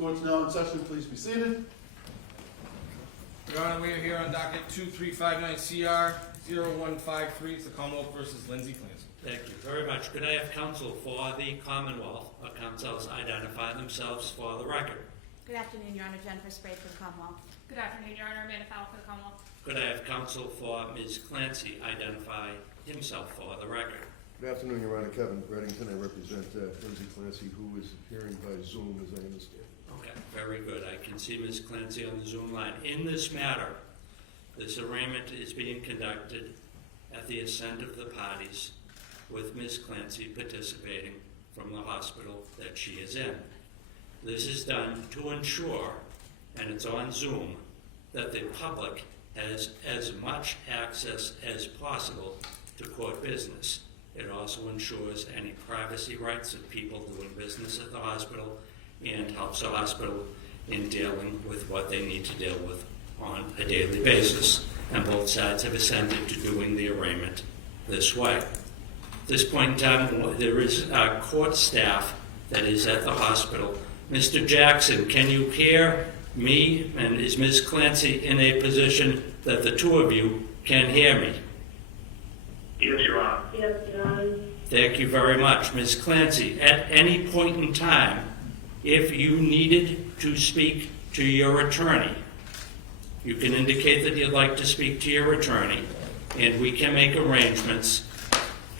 Court's now in session. Please be seated. Your Honor, we are here on docket 2359 CR 0153. It's the Commonwealth versus Lindsay Clancy. Thank you very much. Could I have counsel for the Commonwealth or counsels identify themselves for the record? Good afternoon, Your Honor. Jennifer Spade for the Commonwealth. Good afternoon, Your Honor. Amanda Fowler for the Commonwealth. Could I have counsel for Ms. Clancy identify himself for the record? Good afternoon, Your Honor. Kevin Reddington. I represent Lindsay Clancy, who is appearing by Zoom, as I understand. Okay, very good. I can see Ms. Clancy on the Zoom line. In this matter, this arraignment is being conducted at the assent of the parties, with Ms. Clancy participating from the hospital that she is in. This is done to ensure, and it's on Zoom, that the public has as much access as possible to court business. It also ensures any privacy rights of people doing business at the hospital and helps the hospital in dealing with what they need to deal with on a daily basis. And both sides have assented to doing the arraignment this way. At this point in time, there is court staff that is at the hospital. Mr. Jackson, can you hear me? And is Ms. Clancy in a position that the two of you can hear me? Yes, Your Honor. Yes, Your Honor. Thank you very much. Ms. Clancy, at any point in time, if you needed to speak to your attorney, you can indicate that you'd like to speak to your attorney, and we can make arrangements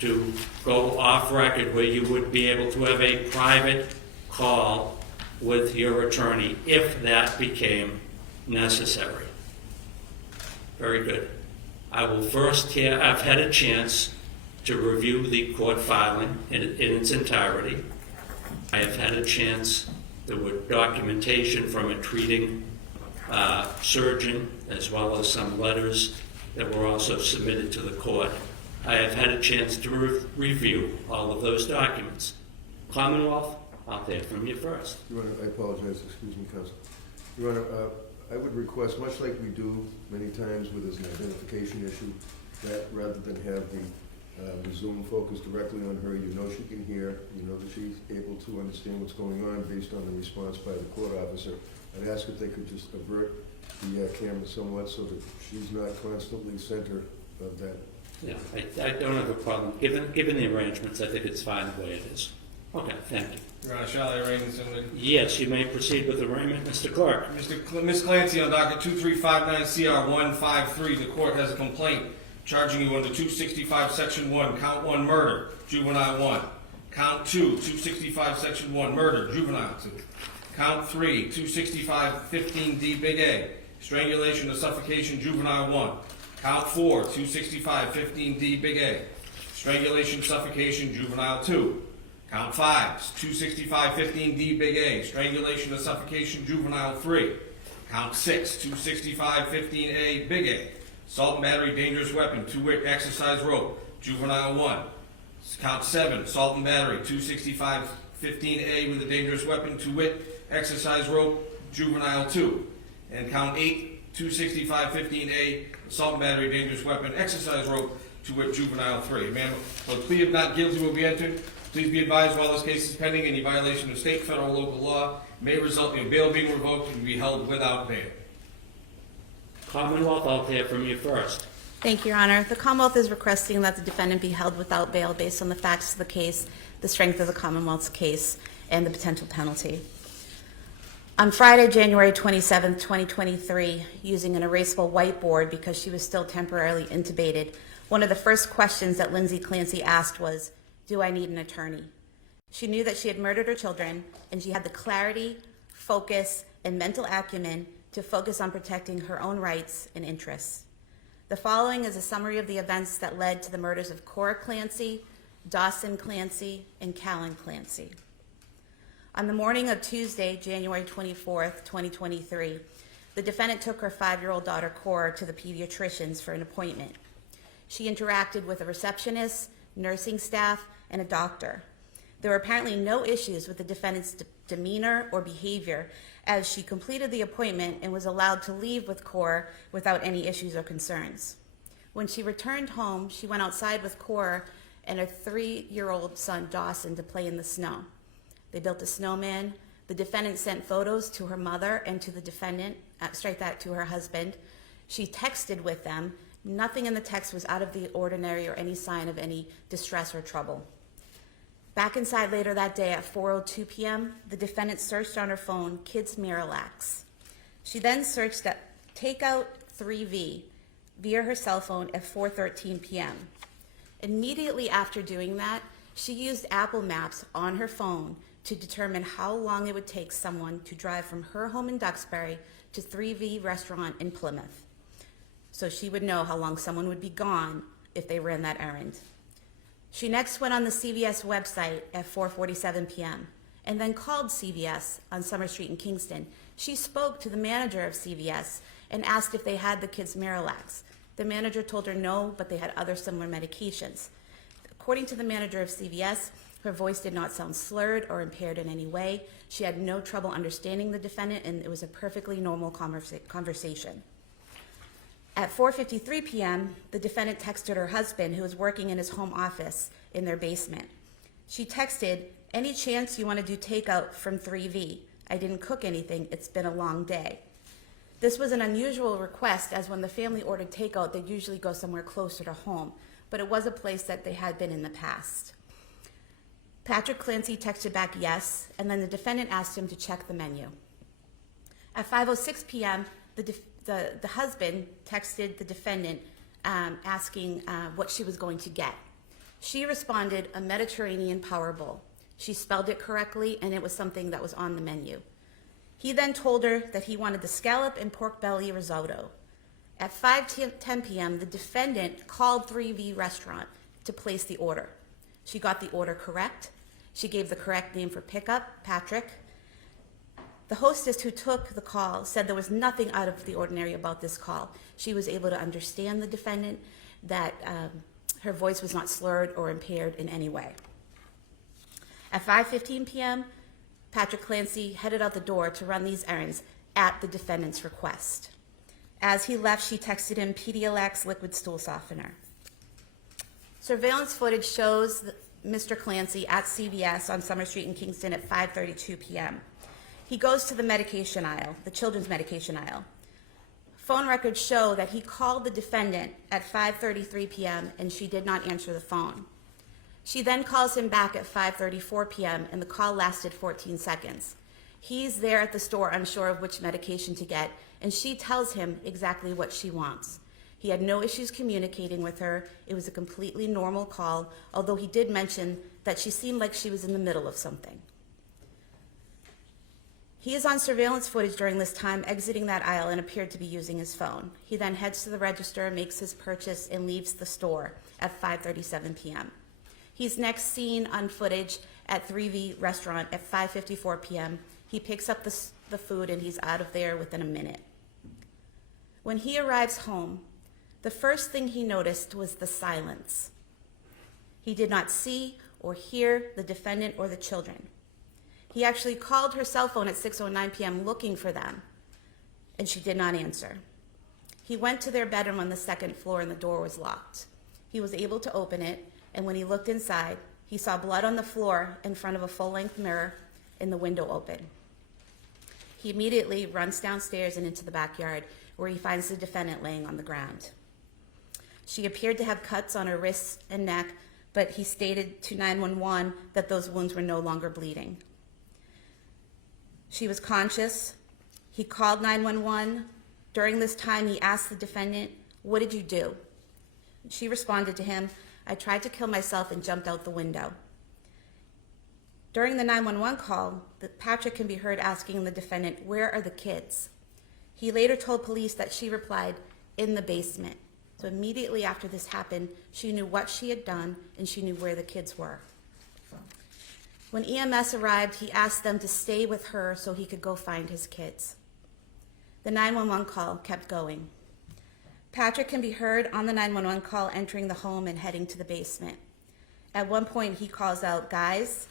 to go off record where you would be able to have a private call with your attorney if that became necessary. Very good. I will first hear, I've had a chance to review the court filing in its entirety. I have had a chance, there were documentation from a treating surgeon, as well as some letters that were also submitted to the court. I have had a chance to review all of those documents. Commonwealth, I'll hear from you first. Your Honor, I apologize. Excuse me, counsel. Your Honor, I would request, much like we do many times where there's an identification issue, that rather than have the Zoom focus directly on her, you know she can hear, you know that she's able to understand what's going on based on the response by the court officer. I'd ask if they could just avert the camera somewhat so that she's not constantly center of that. Yeah, I don't have a problem. Given the arrangements, I think it's fine the way it is. Okay, thank you. Your Honor, shall I arraign this inmate? Yes, you may proceed with arraignment. Mr. Clerk. Ms. Clancy, on docket 2359 CR 153, the court has a complaint charging you under 265 Section 1, Count 1, murder, Juvenile 1. Count 2, 265 Section 1, murder, Juvenile 2. Count 3, 265 15D Big A, strangulation or suffocation, Juvenile 1. Count 4, 265 15D Big A, strangulation, suffocation, Juvenile 2. Count 5, 265 15D Big A, strangulation or suffocation, Juvenile 3. Count 6, 265 15A Big A, assault and battery, dangerous weapon, two-wick exercise rope, Juvenile 1. Count 7, assault and battery, 265 15A with a dangerous weapon, two-wick exercise rope, Juvenile 2. And count 8, 265 15A, assault and battery, dangerous weapon, exercise rope, two-wick, Juvenile 3. Ma'am, the plea of not guilty will be entered. Please be advised, while this case is pending, any violation of state, federal, or local law may result in bail being revoked and be held without bail. Commonwealth, I'll hear from you first. Thank you, Your Honor. The Commonwealth is requesting that the defendant be held without bail based on the facts of the case, the strength of the Commonwealth's case, and the potential penalty. On Friday, January 27, 2023, using an erasable whiteboard because she was still temporarily intubated, one of the first questions that Lindsay Clancy asked was, "Do I need an attorney?" She knew that she had murdered her children, and she had the clarity, focus, and mental acumen to focus on protecting her own rights and interests. The following is a summary of the events that led to the murders of Cora Clancy, Dawson Clancy, and Callan Clancy. On the morning of Tuesday, January 24th, 2023, the defendant took her 5-year-old daughter Cora to the pediatrician's for an appointment. She interacted with a receptionist, nursing staff, and a doctor. There were apparently no issues with the defendant's demeanor or behavior, as she completed the appointment and was allowed to leave with Cora without any issues or concerns. When she returned home, she went outside with Cora and her 3-year-old son Dawson to play in the snow. They built a snowman, The defendant sent photos to her mother and to the defendant, to her husband. She texted with them. Nothing in the text was out of the ordinary or any sign of any distress or trouble. Back inside later that day at 4:02 p.m., the defendant searched on her phone, Kids Miralax. She then searched at Takeout 3V via her cell phone at 4:13 p.m. Immediately after doing that, she used Apple Maps on her phone to determine how long it would take someone to drive from her home in Duxbury to 3V restaurant in Plymouth. So she would know how long someone would be gone if they ran that errand. She next went on the CVS website at 4:47 p.m. and then called CVS on Summer Street in Kingston. She spoke to the manager of CVS and asked if they had the Kids Miralax. The manager told her no, but they had other similar medications. According to the manager of CVS, her voice did not sound slurred or impaired in any way. She had no trouble understanding the defendant, and it was a perfectly normal conversation. At 4:53 p.m., the defendant texted her husband, who was working in his home office in their basement. She texted, "Any chance you want to do takeout from 3V? I didn't cook anything. It's been a long day." This was an unusual request, as when the family ordered takeout, they'd usually go somewhere closer to home, but it was a place that they had been in the past. Patrick Clancy texted back yes, and then the defendant asked him to check the menu. At 5:06 p.m., the husband texted the defendant asking what she was going to get. She responded, "A Mediterranean power bowl." She spelled it correctly, and it was something that was on the menu. He then told her that he wanted the scallop and pork belly risotto. At 5:10 p.m., the defendant called 3V Restaurant to place the order. She got the order correct. She gave the correct name for pickup, Patrick. The hostess who took the call said there was nothing out of the ordinary about this call. She was able to understand the defendant, that her voice was not slurred or impaired in any way. At 5:15 p.m., Patrick Clancy headed out the door to run these errands at the defendant's request. As he left, she texted him Pedialyte liquid stool softener. Surveillance footage shows Mr. Clancy at CVS on Summer Street in Kingston at 5:32 p.m. He goes to the medication aisle, the children's medication aisle. Phone records show that he called the defendant at 5:33 p.m. and she did not answer the phone. She then calls him back at 5:34 p.m. and the call lasted 14 seconds. He's there at the store unsure of which medication to get, and she tells him exactly what she wants. He had no issues communicating with her. It was a completely normal call, although he did mention that she seemed like she was in the middle of something. He is on surveillance footage during this time, exiting that aisle, and appeared to be using his phone. He then heads to the register, makes his purchase, and leaves the store at 5:37 p.m. He's next seen on footage at 3V Restaurant at 5:54 p.m. He picks up the food and he's out of there within a minute. When he arrives home, the first thing he noticed was the silence. He did not see or hear the defendant or the children. He actually called her cell phone at 6:09 p.m. looking for them, and she did not answer. He went to their bedroom on the second floor and the door was locked. He was able to open it, and when he looked inside, he saw blood on the floor in front of a full-length mirror and the window open. He immediately runs downstairs and into the backyard, where he finds the defendant laying on the ground. She appeared to have cuts on her wrists and neck, but he stated to 911 that those wounds were no longer bleeding. She was conscious. He called 911. During this time, he asked the defendant, "What did you do?" She responded to him, "I tried to kill myself and jumped out the window." During the 911 call, Patrick can be heard asking the defendant, "Where are the kids?" He later told police that she replied, "In the basement." So immediately after this happened, she knew what she had done and she knew where the kids were. When EMS arrived, he asked them to stay with her so he could go find his kids. The 911 call kept going. Patrick can be heard on the 911 call entering the home and heading to the basement. At one point, he calls out, "Guys."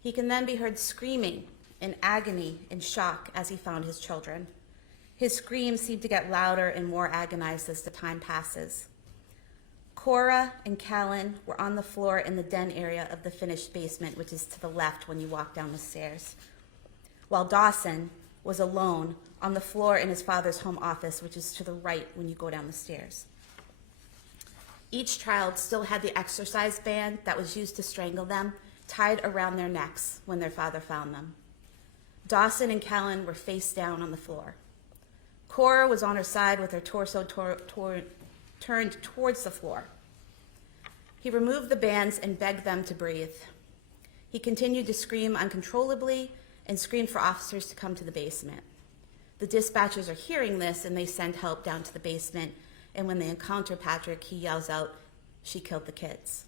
He can then be heard screaming in agony and shock as he found his children. His screams seem to get louder and more agonized as the time passes. Cora and Callan were on the floor in the den area of the finished basement, which is to the left when you walk down the stairs. while Dawson was alone on the floor in his father's home office, which is to the right when you go down the stairs. Each child still had the exercise band that was used to strangle them tied around their necks when their father found them. Dawson and Callan were face down on the floor. Cora was on her side with her torso turned towards the floor. He removed the bands and begged them to breathe. He continued to scream uncontrollably and screamed for officers to come to the basement. The dispatchers are hearing this and they send help down to the basement, and when they encounter Patrick, he yells out, "She killed the kids."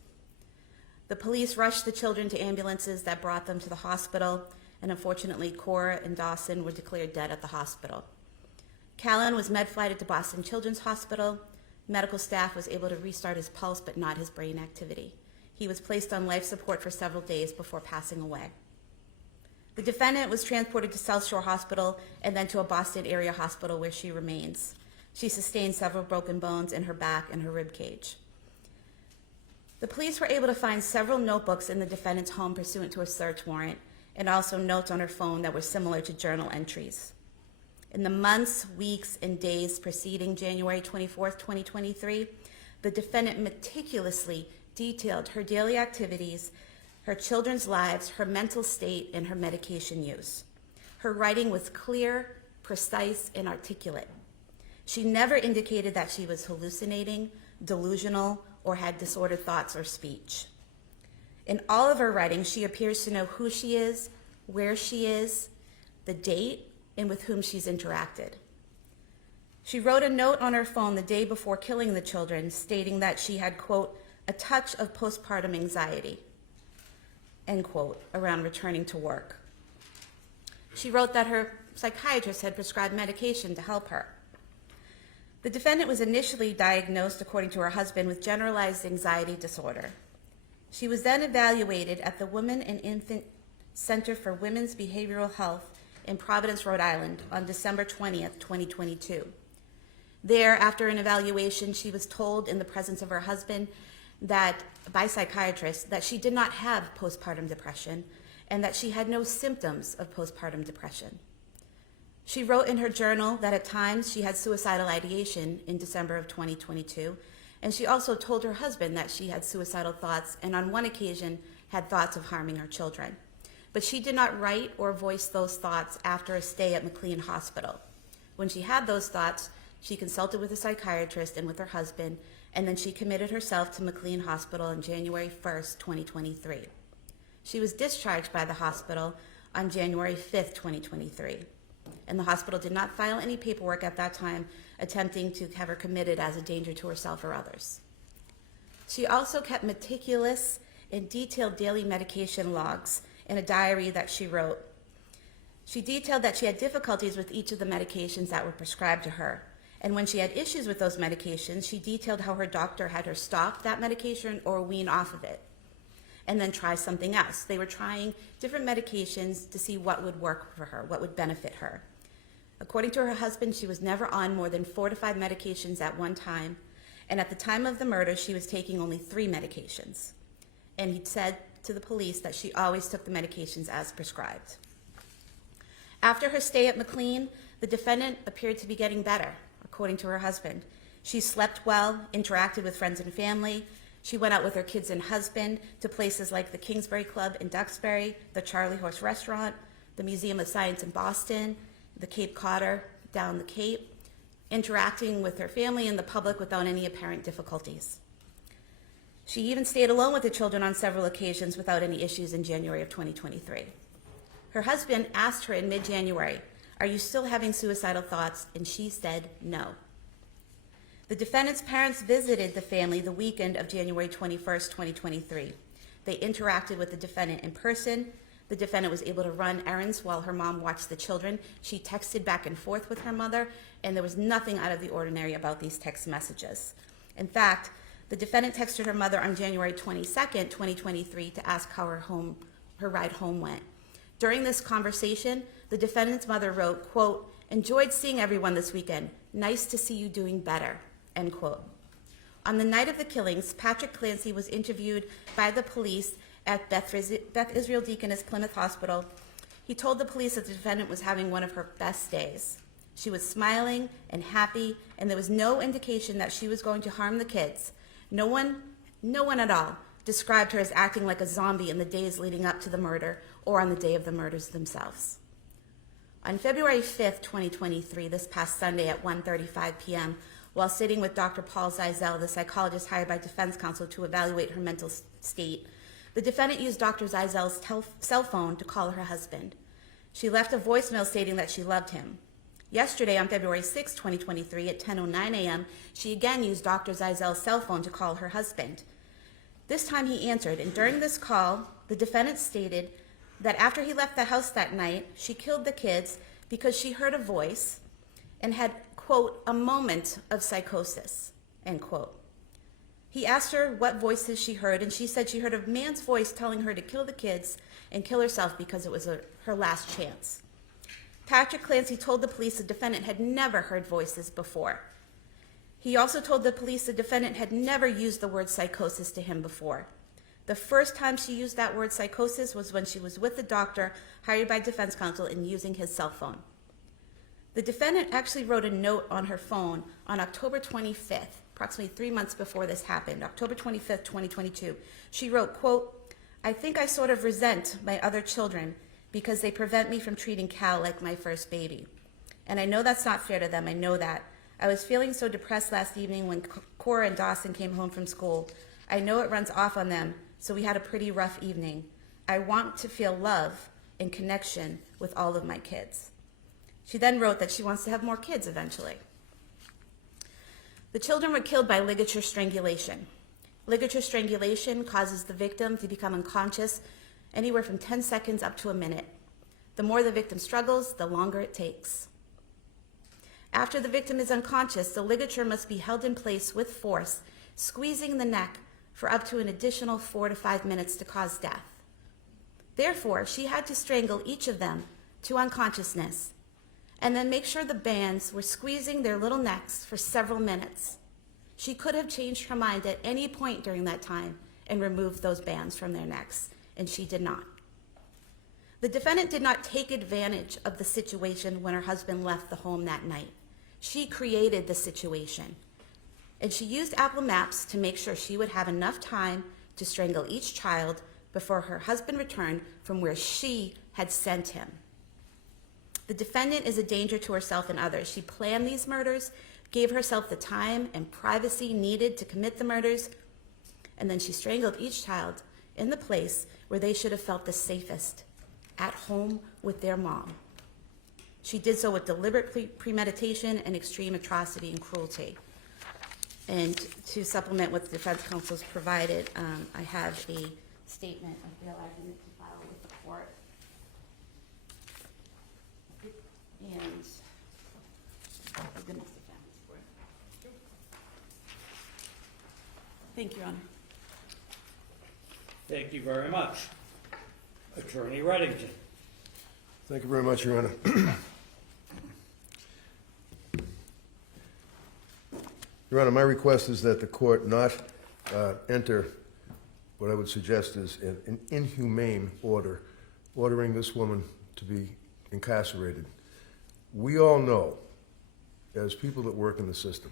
The police rushed the children to ambulances that brought them to the hospital, and unfortunately, Cora and Dawson were declared dead at the hospital. Callan was med-flighted to Boston Children's Hospital. Medical staff was able to restart his pulse, but not his brain activity. He was placed on life support for several days before passing away. The defendant was transported to South Shore Hospital and then to a Boston area hospital where she remains. She sustained several broken bones in her back and her rib cage. The police were able to find several notebooks in the defendant's home pursuant to a search warrant, and also notes on her phone that were similar to journal entries. In the months, weeks, and days preceding January 24th, 2023, the defendant meticulously detailed her daily activities, her children's lives, her mental state, and her medication use. Her writing was clear, precise, and articulate. She never indicated that she was hallucinating, delusional, or had disordered thoughts or speech. In all of her writing, she appears to know who she is, where she is, the date, and with whom she's interacted. She wrote a note on her phone the day before killing the children, stating that she had, quote, "a touch of postpartum anxiety," end quote, around returning to work. She wrote that her psychiatrist had prescribed medication to help her. The defendant was initially diagnosed, according to her husband, with generalized anxiety disorder. She was then evaluated at the Women and Infant Center for Women's Behavioral Health in Providence, Rhode Island on December 20th, 2022. There, after an evaluation, she was told in the presence of her husband by psychiatrists that she did not have postpartum depression and that she had no symptoms of postpartum depression. She wrote in her journal that at times she had suicidal ideation in December of 2022, and she also told her husband that she had suicidal thoughts and on one occasion had thoughts of harming her children. But she did not write or voice those thoughts after a stay at McLean Hospital. When she had those thoughts, she consulted with a psychiatrist and with her husband, and then she committed herself to McLean Hospital on January 1st, 2023. She was discharged by the hospital on January 5th, 2023, and the hospital did not file any paperwork at that time attempting to have her committed as a danger to herself or others. She also kept meticulous and detailed daily medication logs in a diary that she wrote. She detailed that she had difficulties with each of the medications that were prescribed to her. And when she had issues with those medications, she detailed how her doctor had her stop that medication or wean off of it and then try something else. They were trying different medications to see what would work for her, what would benefit her. According to her husband, she was never on more than 4 to 5 medications at one time. And at the time of the murder, she was taking only 3 medications. And he said to the police that she always took the medications as prescribed. After her stay at McLean, the defendant appeared to be getting better, according to her husband. She slept well, interacted with friends and family. She went out with her kids and husband to places like the Kingsbury Club in Duxbury, the Charlie Horse Restaurant, the Museum of Science in Boston, the Cape Codder down the Cape, interacting with her family and the public without any apparent difficulties. She even stayed alone with the children on several occasions without any issues in January of 2023. Her husband asked her in mid-January, "Are you still having suicidal thoughts?" And she said no. The defendant's parents visited the family the weekend of January 21st, 2023. They interacted with the defendant in person. The defendant was able to run errands while her mom watched the children. She texted back and forth with her mother, and there was nothing out of the ordinary about these text messages. In fact, the defendant texted her mother on January 22nd, 2023 to ask how her ride home went. During this conversation, the defendant's mother wrote, quote, "Enjoyed seeing everyone this weekend. Nice to see you doing better," end quote. On the night of the killings, Patrick Clancy was interviewed by the police at Beth Israel Deaconess Plymouth Hospital. He told the police that the defendant was having one of her best days. She was smiling and happy, and there was no indication that she was going to harm the kids. No one at all described her as acting like a zombie in the days leading up to the murder or on the day of the murders themselves. On February 5th, 2023, this past Sunday at 1:35 p.m., while sitting with Dr. Paul Zeisel, the psychologist hired by defense counsel to evaluate her mental state, the defendant used Dr. Zeisel's cell phone to call her husband. She left a voicemail stating that she loved him. Yesterday, on February 6, 2023, at 10:09 a.m., she again used Dr. Zeisel's cell phone to call her husband. This time he answered, and during this call, the defendant stated that after he left the house that night, she killed the kids because she heard a voice and had, quote, a moment of psychosis, end quote. He asked her what voices she heard, and she said she heard a man's voice telling her to kill the kids and kill herself because it was her last chance. Patrick Clancy told the police the defendant had never heard voices before. He also told the police the defendant had never used the word psychosis to him before. The first time she used that word psychosis was when she was with the doctor hired by defense counsel and using his cell phone. The defendant actually wrote a note on her phone on October 25th, approximately 3 months before this happened, October 25th, 2022. She wrote, quote, "I think I sort of resent my other children because they prevent me from treating Cal like my first baby. And I know that's not fair to them, I know that. I was feeling so depressed last evening when Cora and Dawson came home from school. I know it runs off on them, so we had a pretty rough evening. I want to feel love and connection with all of my kids." She then wrote that she wants to have more kids eventually. The children were killed by ligature strangulation. Ligature strangulation causes the victim to become unconscious anywhere from 10 seconds up to a minute. The more the victim struggles, the longer it takes. After the victim is unconscious, the ligature must be held in place with force, squeezing the neck for up to an additional 4 to 5 minutes to cause death. Therefore, she had to strangle each of them to unconsciousness and then make sure the bands were squeezing their little necks for several minutes. She could have changed her mind at any point during that time and removed those bands from their necks, and she did not. The defendant did not take advantage of the situation when her husband left the home that night. She created the situation, and she used Apple Maps to make sure she would have enough time to strangle each child before her husband returned from where she had sent him. The defendant is a danger to herself and others. She planned these murders, gave herself the time and privacy needed to commit the murders, and then she strangled each child in the place where they should have felt the safest, at home with their mom. She did so with deliberate premeditation and extreme atrocity and cruelty. And to supplement what the defense counsel's provided, I have a statement of bail argument to file with the court. And the domestic violence court. Thank you, Your Honor. Thank you very much. Attorney Reddington. Thank you very much, Your Honor. Your Honor, my request is that the court not enter what I would suggest is an inhumane order, ordering this woman to be incarcerated. We all know, as people that work in the system,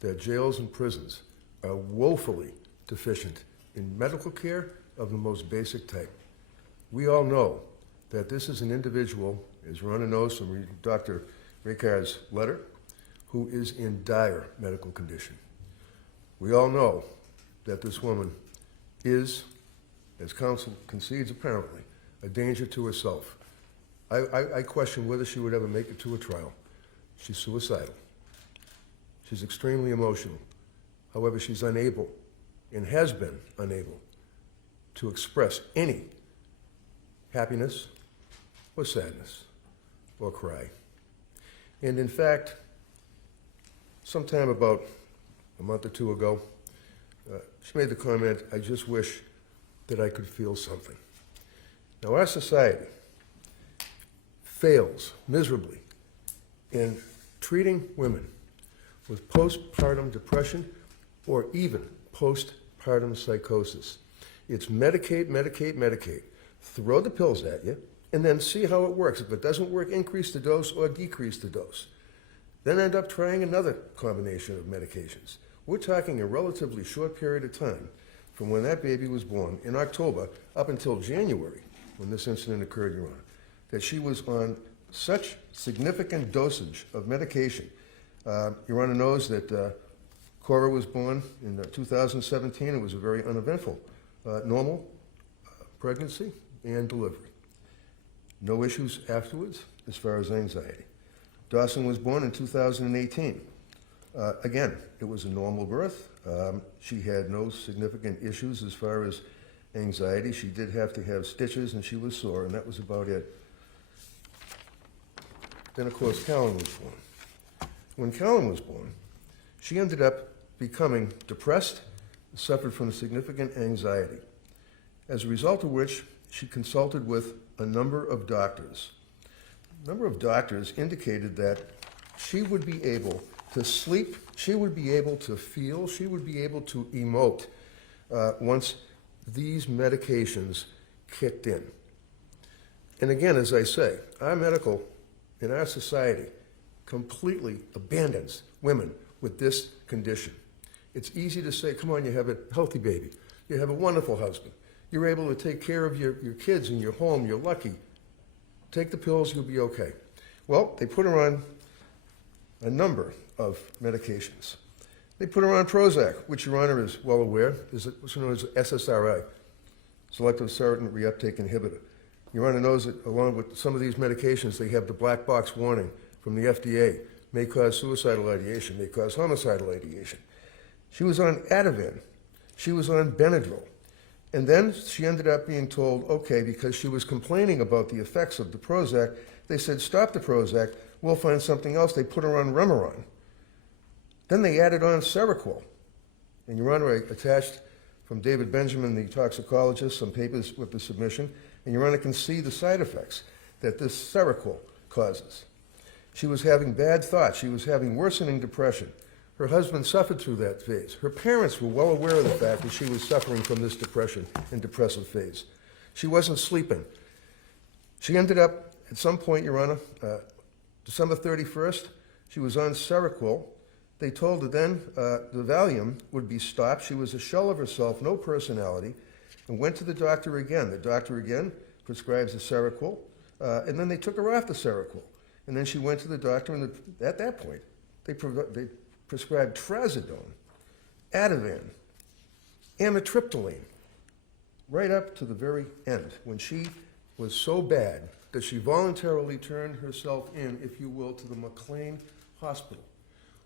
that jails and prisons are woefully deficient in medical care of the most basic type. We all know that this is an individual, as Your Honor knows from reading Dr. Ricard's letter, who is in dire medical condition. We all know that this woman is, as counsel concedes apparently, a danger to herself. I question whether she would ever make it to a trial. She's suicidal. She's extremely emotional. However, she's unable, and has been unable, to express any happiness or sadness or cry. And in fact, sometime about a month or two ago, she made the comment, "I just wish that I could feel something." Now, our society fails miserably in treating women with postpartum depression or even postpartum psychosis. It's medicate, medicate, medicate. Throw the pills at you and then see how it works. If it doesn't work, increase the dose or decrease the dose. Then end up trying another combination of medications. We're talking a relatively short period of time from when that baby was born in October up until January, when this incident occurred, Your Honor, that she was on such significant dosage of medication. Your Honor knows that Cora was born in 2017. It was a very uneventful, normal pregnancy and delivery. No issues afterwards as far as anxiety. Dawson was born in 2018. Again, it was a normal birth. She had no significant issues as far as anxiety. She did have to have stitches and she was sore, and that was about it. Then, of course, Callan was born. When Callan was born, she ended up becoming depressed, suffered from significant anxiety, as a result of which she consulted with a number of doctors. A number of doctors indicated that she would be able to sleep, she would be able to feel, she would be able to emote once these medications kicked in. And again, as I say, our medical in our society completely abandons women with this condition. It's easy to say, come on, you have a healthy baby, you have a wonderful husband, you're able to take care of your kids in your home, you're lucky. Take the pills, you'll be okay. Well, they put her on a number of medications. They put her on Prozac, which Your Honor is well aware is what's known as SSRI, selective serotonin reuptake inhibitor. Your Honor knows that along with some of these medications, they have the black box warning from the FDA, may cause suicidal ideation, may cause homicidal ideation. She was on Ativan. She was on Benadryl. And then she ended up being told, okay, because she was complaining about the effects of the Prozac, they said, stop the Prozac, we'll find something else. They put her on Remeron. Then they added on Seroquel. And Your Honor, I attached from David Benjamin, the toxicologist, some papers with the submission, and Your Honor can see the side effects that this Seroquel causes. She was having bad thoughts. She was having worsening depression. Her husband suffered through that phase. Her parents were well aware of the fact that she was suffering from this depression and depressive phase. She wasn't sleeping. She ended up, at some point, Your Honor, December 31st, she was on Seroquel. They told her then the Valium would be stopped. She was a shell of herself, no personality, and went to the doctor again. The doctor again prescribes the Seroquel, and then they took her off the Seroquel. And then she went to the doctor, and at that point, they prescribed trazodone, Ativan, amitriptyline, right up to the very end, when she was so bad that she voluntarily turned herself in, if you will, to the McLean Hospital.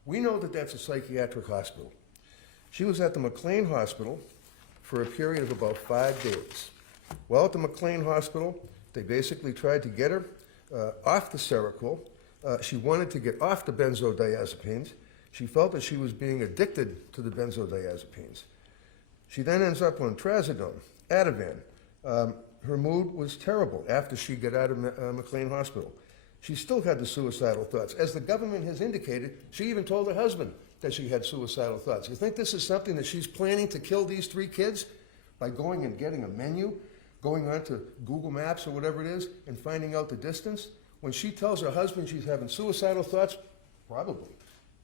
We know that that's a psychiatric hospital. She was at the McLean Hospital for a period of about 5 days. Well, at the McLean Hospital, they basically tried to get her off the Seroquel. She wanted to get off the benzodiazepines. She felt that she was being addicted to the benzodiazepines. She then ends up on trazodone, Ativan. Her mood was terrible after she got out of McLean Hospital. She still had the suicidal thoughts. As the government has indicated, she even told her husband that she had suicidal thoughts. You think this is something that she's planning to kill these 3 kids by going and getting a menu, going on to Google Maps or whatever it is, and finding out the distance? When she tells her husband she's having suicidal thoughts, probably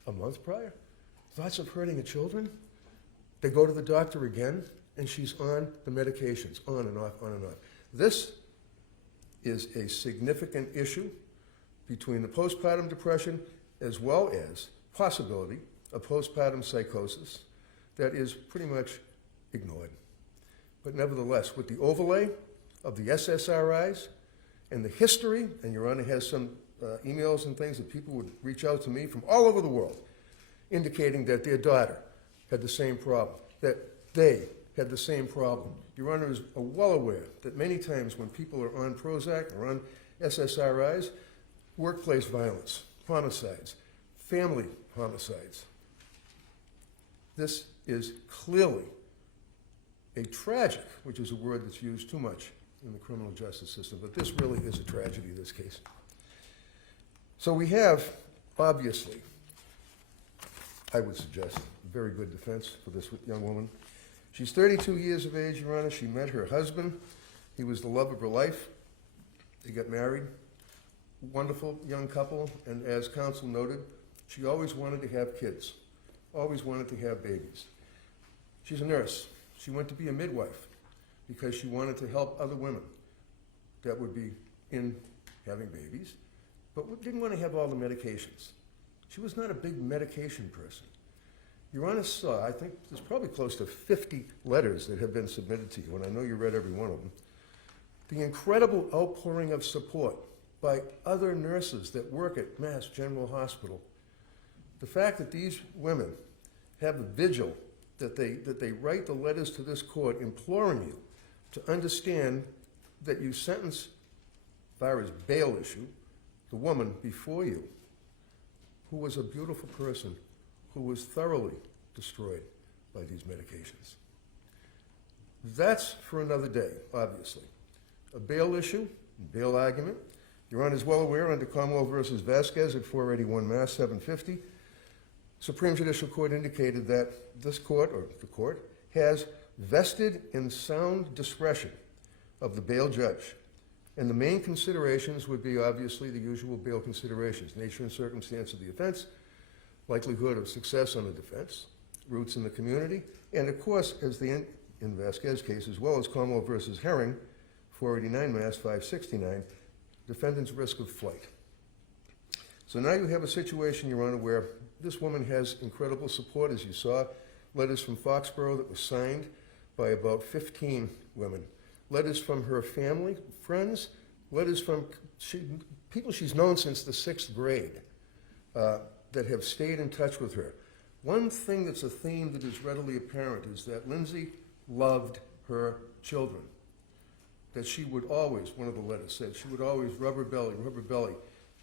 a month prior, thoughts of hurting the children, they go to the doctor again, and she's on the medications, on and off, on and off. This is a significant issue between the postpartum depression as well as possibility of postpartum psychosis that is pretty much ignored. But nevertheless, with the overlay of the SSRIs and the history, and Your Honor has some emails and things that people would reach out to me from all over the world indicating that their daughter had the same problem, that they had the same problem. Your Honor is well aware that many times when people are on Prozac or on SSRIs, workplace violence, homicides, family homicides. This is clearly a tragic, which is a word that's used too much in the criminal justice system, but this really is a tragedy, this case. So we have, obviously, I would suggest, a very good defense for this young woman. She's 32 years of age, Your Honor. She met her husband. He was the love of her life. They got married, wonderful young couple, and as counsel noted, she always wanted to have kids, always wanted to have babies. She's a nurse. She went to be a midwife because she wanted to help other women that would be in having babies, but didn't want to have all the medications. She was not a big medication person. Your Honor saw, I think there's probably close to 50 letters that have been submitted to you, and I know you read every one of them. The incredible outpouring of support by other nurses that work at Mass General Hospital. The fact that these women have a vigil, that they write the letters to this court imploring you to understand that you sentence, as far as bail issue, the woman before you, who was a beautiful person, who was thoroughly destroyed by these medications. That's for another day, obviously. A bail issue, bail argument. Your Honor is well aware under Commonwealth versus Vasquez at 481 Mass 750, Supreme Judicial Court indicated that this court, or the court, has vested in sound discretion of the bail judge. And the main considerations would be obviously the usual bail considerations: nature and circumstance of the offense, likelihood of success on the defense, roots in the community, and of course, as in Vasquez case, as well as Commonwealth versus Herring, 489 Mass 569, defendant's risk of flight. So now you have a situation, Your Honor, where this woman has incredible support, as you saw, letters from Foxborough that were signed by about 15 women, letters from her family, friends, letters from people she's known since the 6th grade that have stayed in touch with her. One thing that's a theme that is readily apparent is that Lindsay loved her children, that she would always, one of the letters said, she would always rub her belly, rub her belly.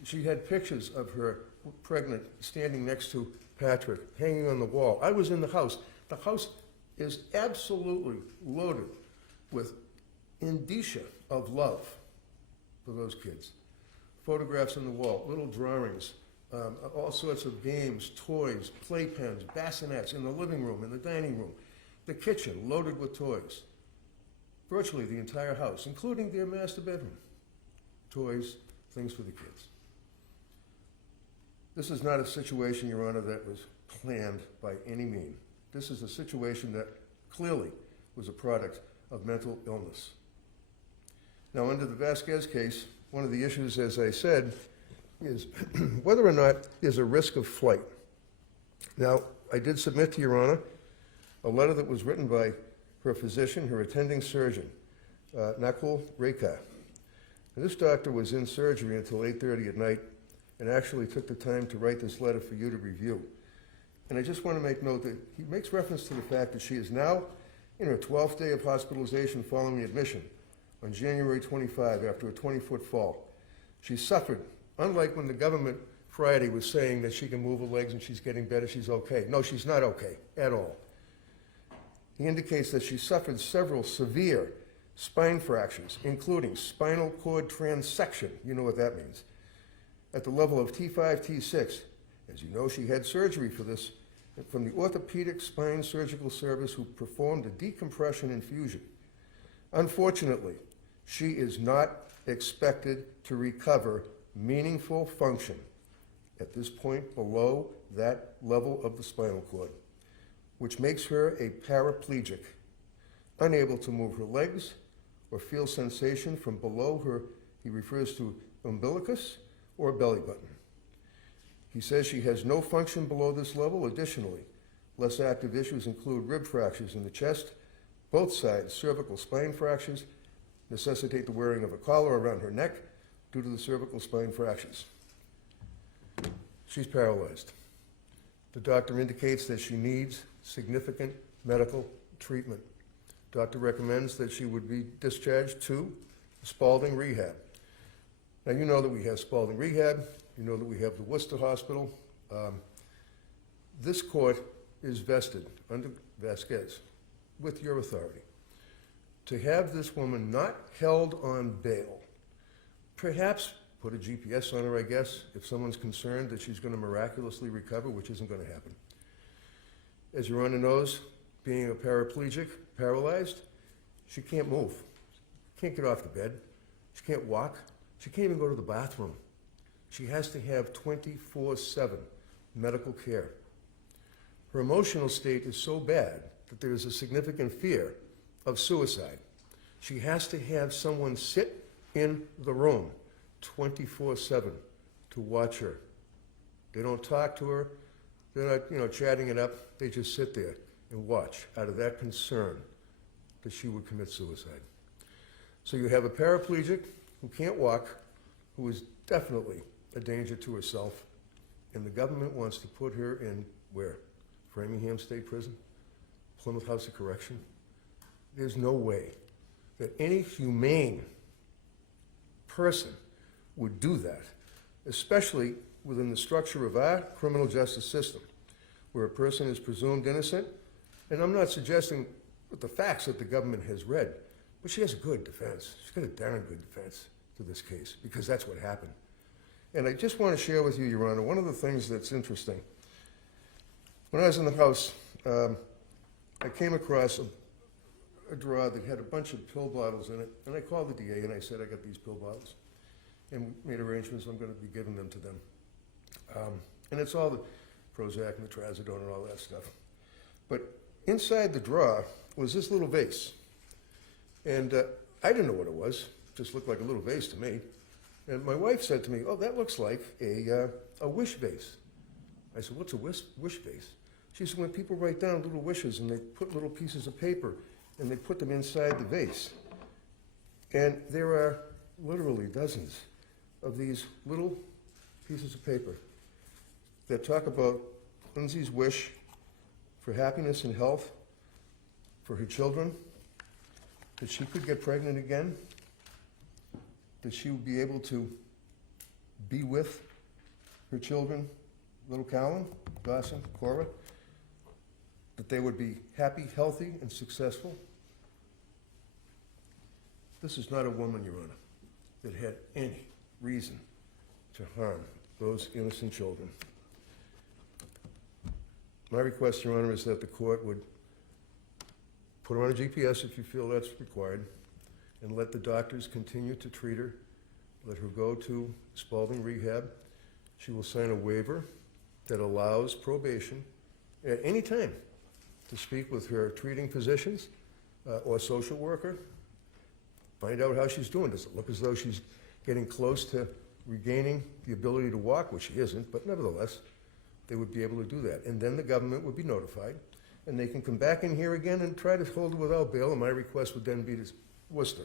She had pictures of her pregnant, standing next to Patrick, hanging on the wall. I was in the house. The house is absolutely loaded with indicia of love for those kids. Photographs on the wall, little drawings, all sorts of games, toys, playpens, bassinets in the living room, in the dining room, the kitchen loaded with toys. Virtually the entire house, including their master bedroom. Toys, things for the kids. This is not a situation, Your Honor, that was planned by any means. This is a situation that clearly was a product of mental illness. Now, under the Vasquez case, one of the issues, as I said, is whether or not there's a risk of flight. Now, I did submit to Your Honor a letter that was written by her physician, her attending surgeon, Nakul Rekha. And this doctor was in surgery until 8:30 at night and actually took the time to write this letter for you to review. And I just want to make note that he makes reference to the fact that she is now in her 12th day of hospitalization following admission on January 25 after a 20-foot fall. She suffered, unlike when the government Friday was saying that she can move her legs and she's getting better, she's okay. No, she's not okay at all. He indicates that she suffered several severe spine fractures, including spinal cord transection. You know what that means. At the level of T5, T6. As you know, she had surgery for this from the Orthopedic Spine Surgical Service, who performed a decompression infusion. Unfortunately, she is not expected to recover meaningful function at this point below that level of the spinal cord, which makes her a paraplegic, unable to move her legs or feel sensation from below her, he refers to umbilicus or belly button. He says she has no function below this level. Additionally, less active issues include rib fractures in the chest, both sides, cervical spine fractures, necessitate the wearing of a collar around her neck due to the cervical spine fractures. She's paralyzed. The doctor indicates that she needs significant medical treatment. Doctor recommends that she would be discharged to Spalding Rehab. Now, you know that we have Spalding Rehab. You know that we have the Worcester Hospital. This court is vested under Vasquez with your authority to have this woman not held on bail. Perhaps put a GPS on her, I guess, if someone's concerned that she's going to miraculously recover, which isn't going to happen. As Your Honor knows, being a paraplegic, paralyzed, she can't move. Can't get off the bed. She can't walk. She can't even go to the bathroom. She has to have 24/7 medical care. Her emotional state is so bad that there is a significant fear of suicide. She has to have someone sit in the room 24/7 to watch her. They don't talk to her. They're not, chatting it up. They just sit there and watch out of that concern that she would commit suicide. So you have a paraplegic who can't walk, who is definitely a danger to herself, and the government wants to put her in where? Framingham State Prison? Plymouth House of Correction? There's no way that any humane person would do that, especially within the structure of our criminal justice system, where a person is presumed innocent. And I'm not suggesting with the facts that the government has read, but she has a good defense. She's got a darn good defense to this case, because that's what happened. And I just want to share with you, Your Honor, one of the things that's interesting. When I was in the House, I came across a drawer that had a bunch of pill bottles in it, and I called the DA and I said, I got these pill bottles. And we made arrangements, I'm going to be giving them to them. And it's all the Prozac and the Trazodone and all that stuff. But inside the drawer was this little vase. And I didn't know what it was. It just looked like a little vase to me. And my wife said to me, oh, that looks like a wish vase. I said, what's a wish vase? She said, when people write down little wishes and they put little pieces of paper and they put them inside the vase. And there are literally dozens of these little pieces of paper that talk about Lindsay's wish for happiness and health for her children, that she could get pregnant again, that she would be able to be with her children, little Callan, Dawson, Cora, that they would be happy, healthy, and successful. This is not a woman, Your Honor, that had any reason to harm those innocent children. My request, Your Honor, is that the court would put her on a GPS if you feel that's required, and let the doctors continue to treat her. Let her go to Spalding Rehab. She will sign a waiver that allows probation at any time to speak with her treating physicians or social worker. Find out how she's doing. Does it look as though she's getting close to regaining the ability to walk, which she isn't, but nevertheless, they would be able to do that. And then the government would be notified, and they can come back in here again and try to hold her without bail, and my request would then be to Worcester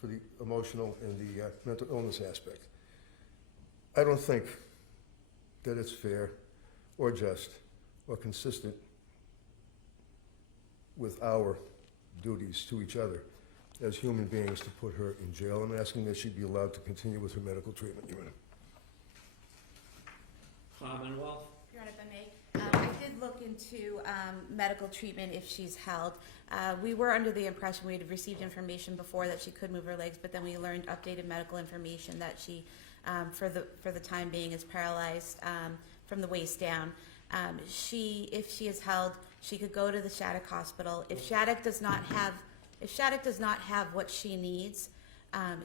for the emotional and the mental illness aspect. I don't think that it's fair or just or consistent with our duties to each other as human beings to put her in jail. I'm asking that she be allowed to continue with her medical treatment, Your Honor. Commonwealth? Your Honor, if I may, I did look into medical treatment if she's held. We were under the impression we had received information before that she could move her legs, but then we learned updated medical information that she, for the time being, is paralyzed from the waist down. If she is held, she could go to the Shattuck Hospital. If Shattuck does not have what she needs,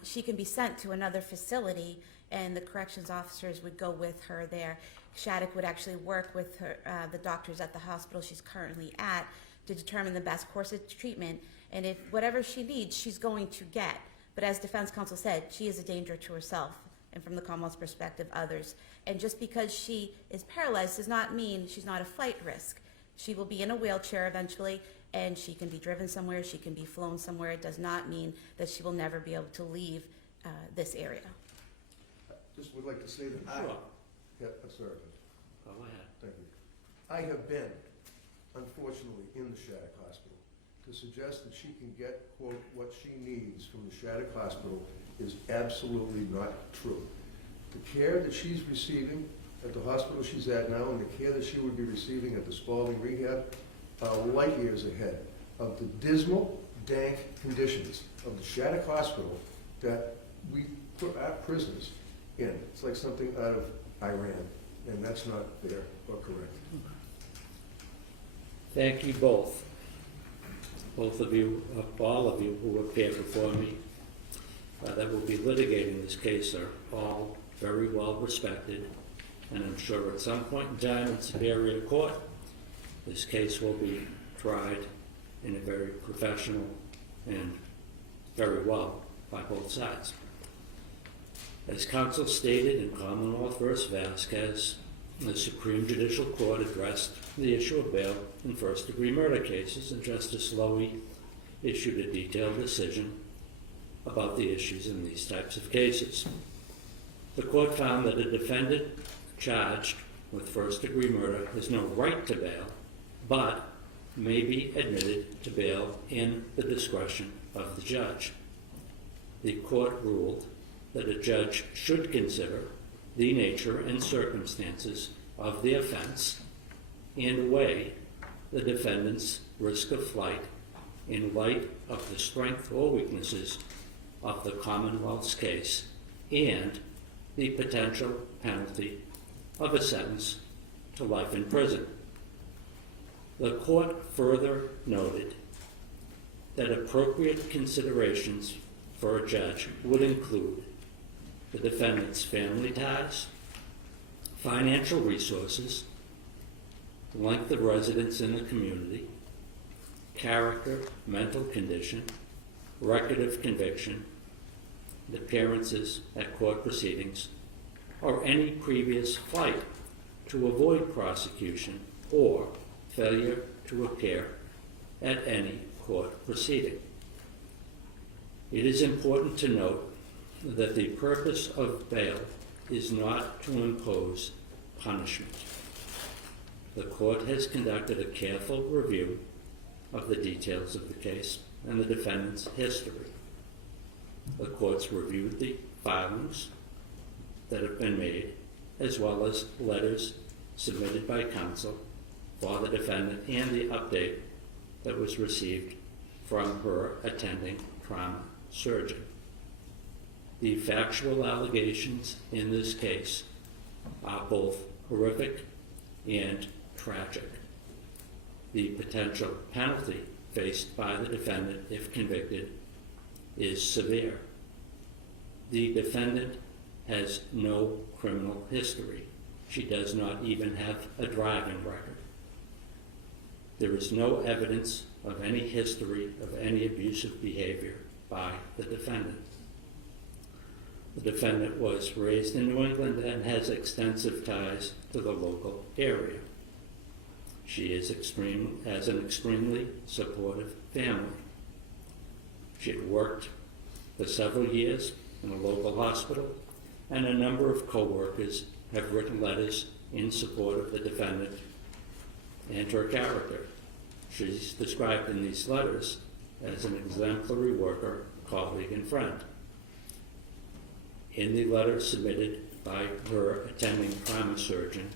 she can be sent to another facility, and the corrections officers would go with her there. Shattuck would actually work with her, the doctors at the hospital she's currently at, to determine the best course of treatment, and if whatever she needs, she's going to get. But as defense counsel said, she is a danger to herself, and from the Commonwealth's perspective, others. And just because she is paralyzed does not mean she's not a flight risk. She will be in a wheelchair eventually, and she can be driven somewhere, she can be flown somewhere. It does not mean that she will never be able to leave this area. Just would like to say that Sure. Yeah, I'm sorry. Go ahead. Thank you. I have been, unfortunately, in the Shattuck Hospital. To suggest that she can get, quote, what she needs from the Shattuck Hospital is absolutely not true. The care that she's receiving at the hospital she's at now and the care that she would be receiving at the Spalding Rehab are light years ahead of the dismal, dank conditions of the Shattuck Hospital that we put our prisoners in. It's like something out of Iran, and that's not fair or correct. Thank you both of you, all of you who appeared before me. that will be litigating this case are all very well respected, and I'm sure at some point in time in Superior Court, this case will be tried in a very professional and very well by both sides. As counsel stated in Commonwealth v. Vasquez, the Supreme Judicial Court addressed the issue of bail in first-degree murder cases, and Justice Lowy issued a detailed decision about the issues in these types of cases. The court found that a defendant charged with first-degree murder has no right to bail, but may be admitted to bail in the discretion of the judge. The court ruled that a judge should consider the nature and circumstances of the offense and weigh the defendant's risk of flight in light of the strength or weaknesses of the Commonwealth's case and the potential penalty of a sentence to life in prison. The court further noted that appropriate considerations for a judge would include the defendant's family ties, financial resources, length of residence in the community, character, mental condition, record of conviction, appearances at court proceedings, or any previous flight to avoid prosecution or failure to appear at any court proceeding. It is important to note that the purpose of bail is not to impose punishment. The court has conducted a careful review of the details of the case and the defendant's history. The court's reviewed the filings that have been made, as well as letters submitted by counsel for the defendant and the update that was received from her attending trauma surgeon. The factual allegations in this case are both horrific and tragic. The potential penalty faced by the defendant, if convicted, is severe. The defendant has no criminal history. She does not even have a driving record. There is no evidence of any history of any abusive behavior by the defendant. The defendant was raised in New England and has extensive ties to the local area. She has an extremely supportive family. She had worked for several years in a local hospital, and a number of co-workers have written letters in support of the defendant and her character. She's described in these letters as an exemplary worker, colleague, and friend. In the letter submitted by her attending trauma surgeon,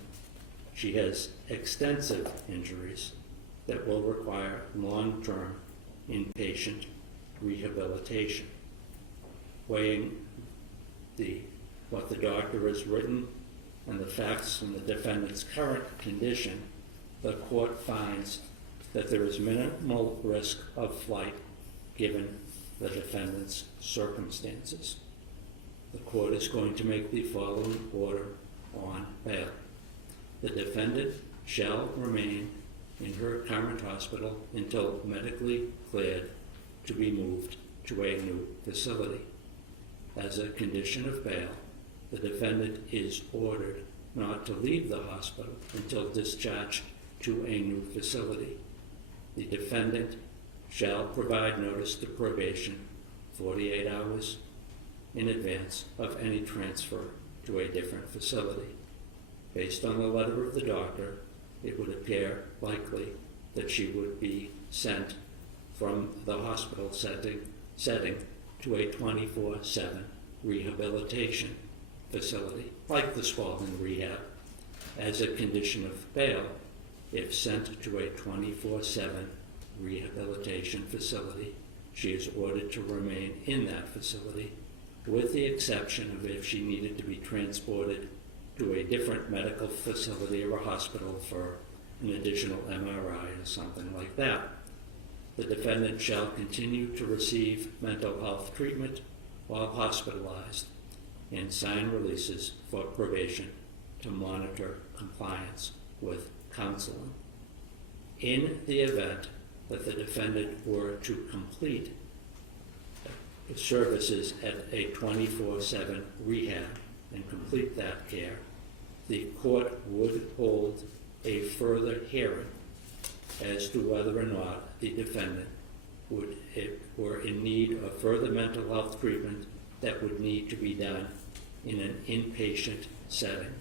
she has extensive injuries that will require long-term inpatient rehabilitation. Weighing what the doctor has written and the facts from the defendant's current condition, the court finds that there is minimal risk of flight given the defendant's circumstances. The court is going to make the following order on bail. The defendant shall remain in her current hospital until medically cleared to be moved to a new facility. As a condition of bail, the defendant is ordered not to leave the hospital until discharged to a new facility. The defendant shall provide notice to probation 48 hours in advance of any transfer to a different facility. Based on the letter of the doctor, it would appear likely that she would be sent from the hospital setting to a 24/7 rehabilitation facility, like the Spalding Rehab. As a condition of bail, if sent to a 24/7 rehabilitation facility, she is ordered to remain in that facility, with the exception of if she needed to be transported to a different medical facility or a hospital for an additional MRI or something like that. The defendant shall continue to receive mental health treatment while hospitalized and sign releases for probation to monitor compliance with counseling. In the event that the defendant were to complete services at a 24/7 rehab and complete that care, the court would hold a further hearing as to whether or not the defendant were in need of further mental health treatment that would need to be done in an inpatient setting,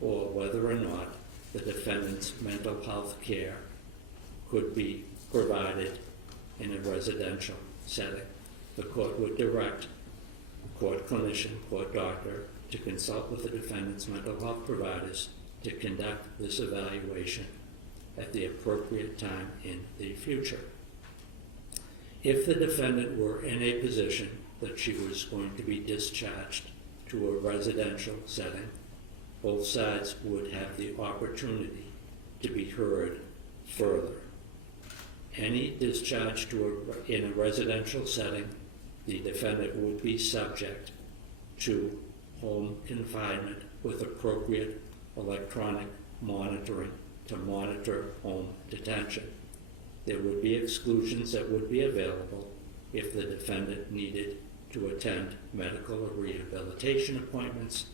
or whether or not the defendant's mental health care could be provided in a residential setting. The court would direct the court clinician, court doctor, to consult with the defendant's mental health providers to conduct this evaluation at the appropriate time in the future. If the defendant were in a position that she was going to be discharged to a residential setting, both sides would have the opportunity to be heard further. Any discharge in a residential setting, the defendant would be subject to home confinement with appropriate electronic monitoring to monitor home detention. There would be exclusions that would be available if the defendant needed to attend medical or rehabilitation appointments,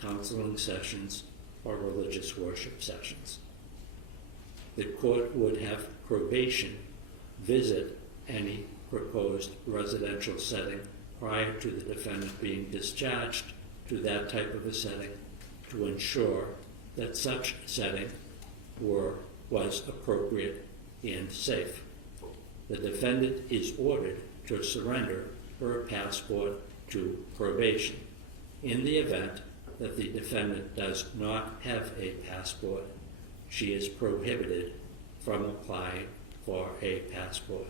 counseling sessions, or religious worship sessions. The court would have probation visit any proposed residential setting prior to the defendant being discharged to that type of a setting to ensure that such setting was appropriate and safe. The defendant is ordered to surrender her passport to probation. In the event that the defendant does not have a passport, she is prohibited from applying for a passport.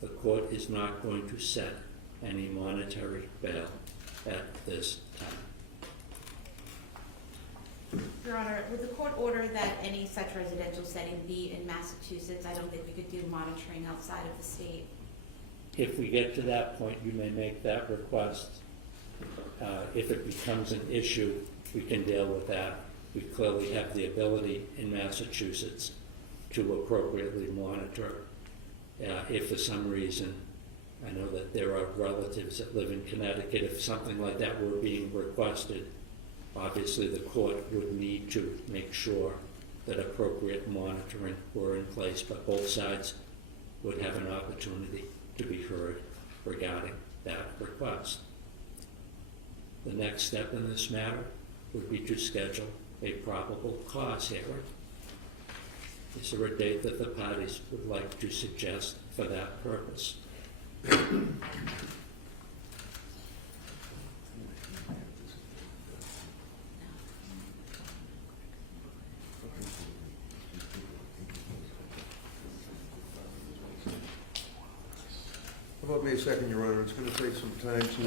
The court is not going to set any monetary bail at this time. Your Honor, would the court order that any such residential setting be in Massachusetts? I don't think we could do monitoring outside of the state. If we get to that point, you may make that request. If it becomes an issue, we can deal with that. We clearly have the ability in Massachusetts to appropriately monitor. If for some reason, I know that there are relatives that live in Connecticut, if something like that were being requested, obviously the court would need to make sure that appropriate monitoring were in place, but both sides would have an opportunity to be heard regarding that request. The next step in this matter would be to schedule a probable cause hearing. Is there a date that the parties would like to suggest for that purpose? How about May 2nd, Your Honor? It's going to take some time to...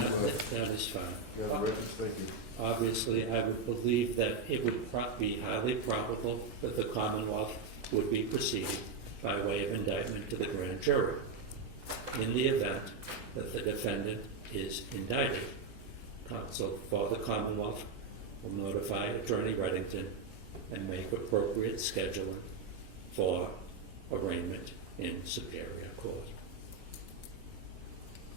That is fine. Yeah, the records, thank you. Obviously, I would believe that it would be highly probable that the Commonwealth would be proceeding by way of indictment to the grand jury. In the event that the defendant is indicted, counsel for the Commonwealth will notify Attorney Reddington and make appropriate scheduling for arraignment in Superior Court.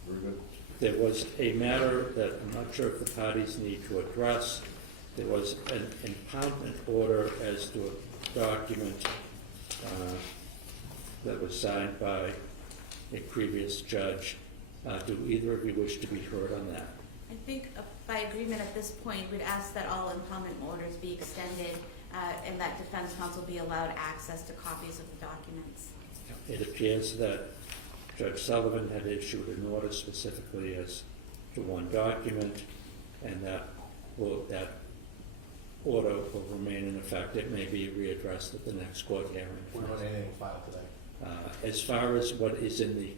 Very good. There was a matter that I'm not sure if the parties need to address. There was an impoundment order as to a document that was signed by a previous judge. Do either of you wish to be heard on that? I think by agreement at this point, we'd ask that all impoundment orders be extended and that defense counsel be allowed access to copies of the documents. It appears that Judge Sullivan had issued an order specifically as to one document, and that order will remain in effect. It may be readdressed at the next court hearing. We don't have anything filed today. As far as what is in the,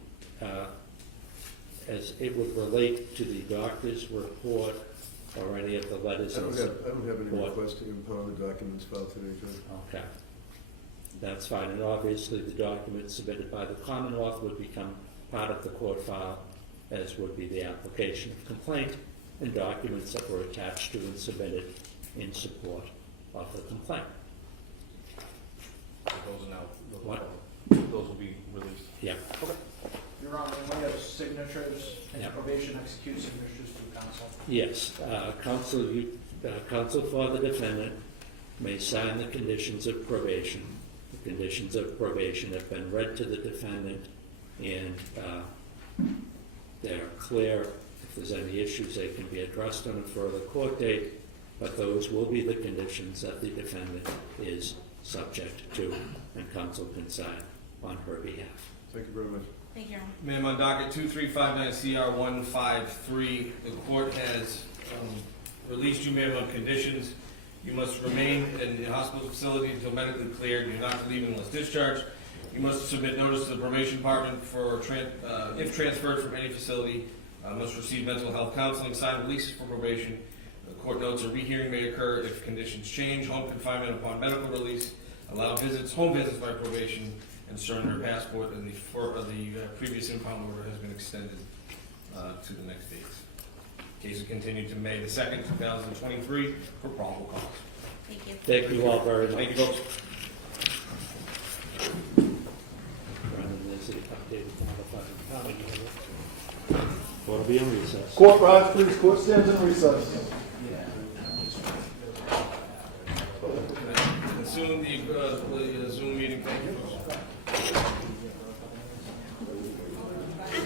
as it would relate to the doctor's report or any of the letters I in don't the have any report. request to impound the documents filed today, Judge. Okay. That's fine, and obviously the documents submitted by the Commonwealth would become part of the court file, as would be the application of complaint and documents that were attached to and submitted in support of the complaint. Those are now, What? those will be released. Yeah. Your Honor, when we have signatures Yeah. and probation execute signatures through counsel. Yes, counsel for the defendant may sign the conditions of probation. The conditions of probation have been read to the defendant, and they're clear. If there's any issues, they can be addressed on a further court date, but those will be the conditions that the defendant is subject to, and counsel can sign on her behalf. Thank you very much. Thank you, Your Honor. Ma'am, on docket 2359 CR 153, the court has released you, ma'am, on conditions. You must remain in the hospital facility until medically cleared. You're not to leave unless discharged. You must submit notice to the probation department for, if transferred from any facility, must receive mental health counseling, sign releases for probation. The court notes a rehearing may occur if conditions change, home confinement upon medical release, allow visits, home visits by probation, and surrender a passport, and the previous impound order has been extended to the next date. Case will continue to May the 2nd, 2023 for probable cause. Thank you. Thank you all very much. Thank you, folks. Brandon, Lindsay, updated notified comment. Court will be in recess. Court, Raj, please, court stands in recess. And soon the Zoom meeting, thank you, folks.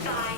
Bye.